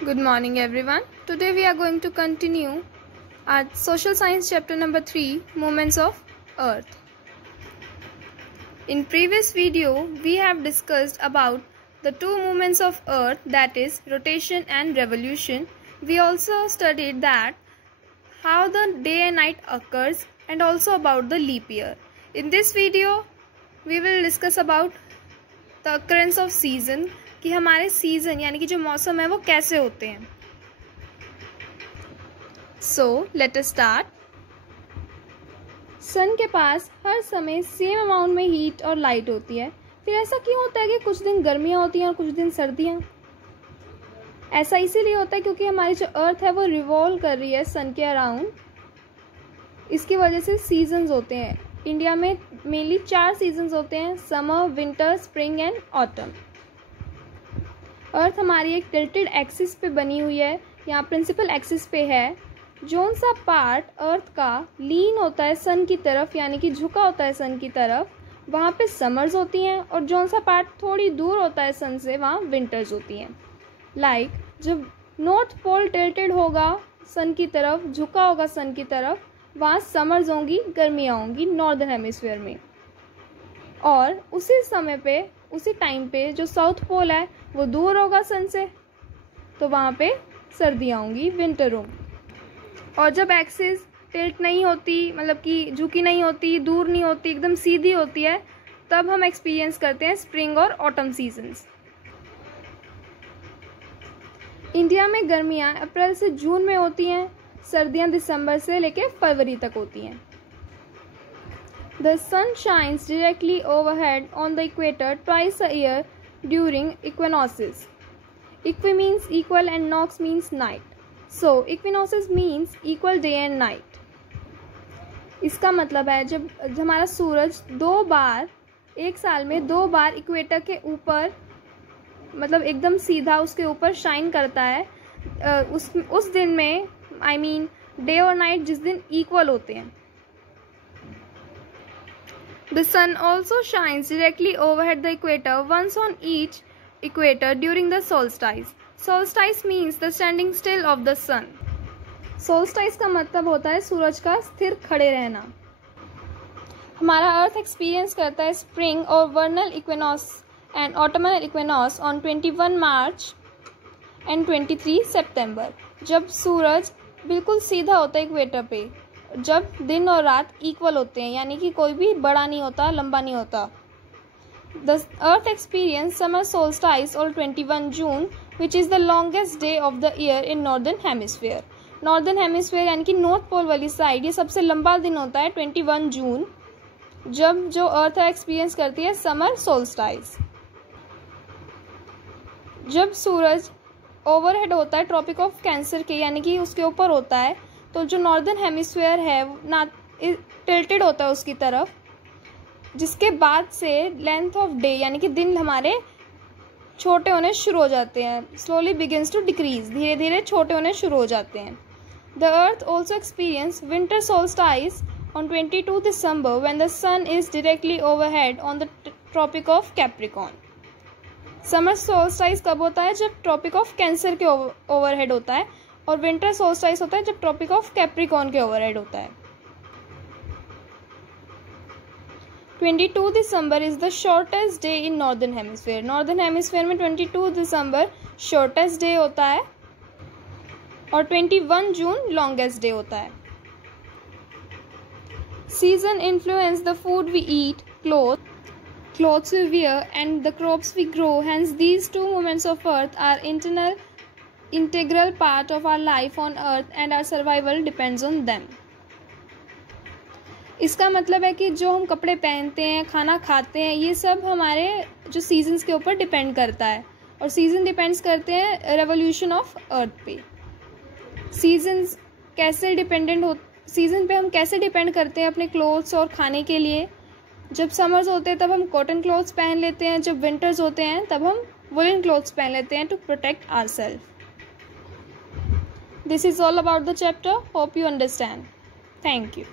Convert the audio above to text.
Good morning everyone. Today we are going to continue our social science chapter number 3, movements of earth. In previous video we have discussed about the two movements of earth, that is rotation and revolution. We also studied that how the day and night occurs and also about the leap year. In this video we will discuss about the occurrence of season, कि हमारे season यानी कि जो मौसम है वो कैसे होते हैं. So let us start. सन के पास हर समय सेम अमाउंट में हीट और लाइट होती है. फिर ऐसा क्यों होता है कि कुछ दिन गर्मियाँ होती हैं और कुछ दिन सर्दियाँ? ऐसा इसीलिए होता है क्योंकि हमारी जो अर्थ है वो रिवॉल्व कर रही है सन के अराउंड. इसकी वजह से सीजन्स होते हैं. इंडिया में मेनली 4 सीजन्स होते हैं: summer, winter, spring and autumn. Earth हमारी एक टिल्टेड एक्सिस पे बनी हुई है. यहाँ प्रिंसिपल एक्सिस पे है. जोन सा पार्ट अर्थ का लीन होता है सन की तरफ यानी कि झुका होता है सन की तरफ, वहाँ पे समर्स होती हैं. और जोन सा पार्ट थोड़ी दूर होता है सन से, वहाँ विंटर्स होती हैं. लाइक जब नॉर्थ पोल टिल्टेड होगा सन की तरफ, झुका होगा सन की तरफ, वहाँ समर्स होंगी, गर्मियाँ होंगी नॉर्दर्न हेमिस्फीयर में. और उसी समय पे, उसी टाइम पे जो साउथ पोल है वो दूर होगा सन से, तो वहाँ पे सर्दियाँ होंगी, विंटर होंगी. और जब एक्सिस टिल्ट नहीं होती, मतलब कि झुकी नहीं होती, दूर नहीं होती, एकदम सीधी होती है, तब हम एक्सपीरियंस करते हैं स्प्रिंग और ऑटम सीजन्स. इंडिया में गर्मियाँ अप्रैल से जून में होती हैं. सर्दियाँ दिसंबर से लेकर फरवरी तक होती हैं. The sun shines directly overhead on the equator twice a year during equinoxes. Equi means equal and nox means night. So equinoxes means equal day and night. इसका मतलब है जब हमारा सूरज 2 बार एक साल में 2 बार इक्वेटर के ऊपर, मतलब एकदम सीधा उसके ऊपर शाइन करता है, उस दिन में डे और नाइट जिस दिन इक्वल होते हैं. The sun also shines directly overhead the equator, once on each equator during the solstice. Solstice means the standing still of the sun. Solstice का मतलब होता है सूरज का स्थिर खड़े रहना. हमारा अर्थ एक्सपीरियंस करता है स्प्रिंग और vernal equinox and autumnal equinox on 21 March and 23 सितंबर, जब सूरज बिल्कुल सीधा होता है इक्वेटर पे, जब दिन और रात इक्वल होते हैं, यानी कि कोई भी बड़ा नहीं होता, लंबा नहीं होता. The earth experience summer solstice और 21 June which is the longest day of the year in northern hemisphere. Northern hemisphere यानी कि नॉर्थ पोल वाली साइड ये सबसे लंबा दिन होता है 21 जून, जब जो अर्थ एक्सपीरियंस करती है समर सोल्स्टाइस. जब सूरज ओवरहेड होता है ट्रॉपिक ऑफ कैंसर के, यानी कि उसके ऊपर होता है, तो जो नॉर्दर्न हेमिस्फीयर है ना टिल्टेड होता है उसकी तरफ, जिसके बाद से लेंथ ऑफ डे यानी कि दिन हमारे छोटे होने शुरू हो जाते हैं. स्लोली बिगिंस टू डिक्रीज, धीरे धीरे छोटे होने शुरू हो जाते हैं. The earth also experience winter solstice on 22 दिसंबर when the sun is directly overhead on the tropic of Capricorn. Summer solstice कब होता है? जब ट्रॉपिक ऑफ कैंसर के ओवरहेड होता है. और विंटर सोल्स्टाइस होता है जब ट्रॉपिक ऑफ कैप्रिकॉर्न के ओवरहेड होता है. 22 दिसंबर is the shortest day in northern hemisphere. Northern hemisphere में 22 दिसंबर शॉर्टेस्ट डे होता है और 21 जून लॉन्गेस्ट डे होता है. Season influence the food we eat, clothes we wear and the crops we grow. Hence these two movements of earth are integral part of our life on earth and our survival depends on them. इसका मतलब है कि जो हम कपड़े पहनते हैं, खाना खाते हैं, ये सब हमारे जो सीजन्स के ऊपर डिपेंड करता है. और सीजन डिपेंड्स करते हैं रेवोल्यूशन ऑफ अर्थ पे. सीजन्स कैसे डिपेंडेंट हो, सीजन पे हम कैसे डिपेंड करते हैं अपने क्लोथ्स और खाने के लिए. जब समर्स होते हैं तब हम कॉटन क्लोथ्स पहन लेते हैं, जब विंटर्स होते हैं तब हम वुलन क्लोथ्स पहन लेते हैं to protect ourself. This is all about the chapter. Hope you understand. Thank you.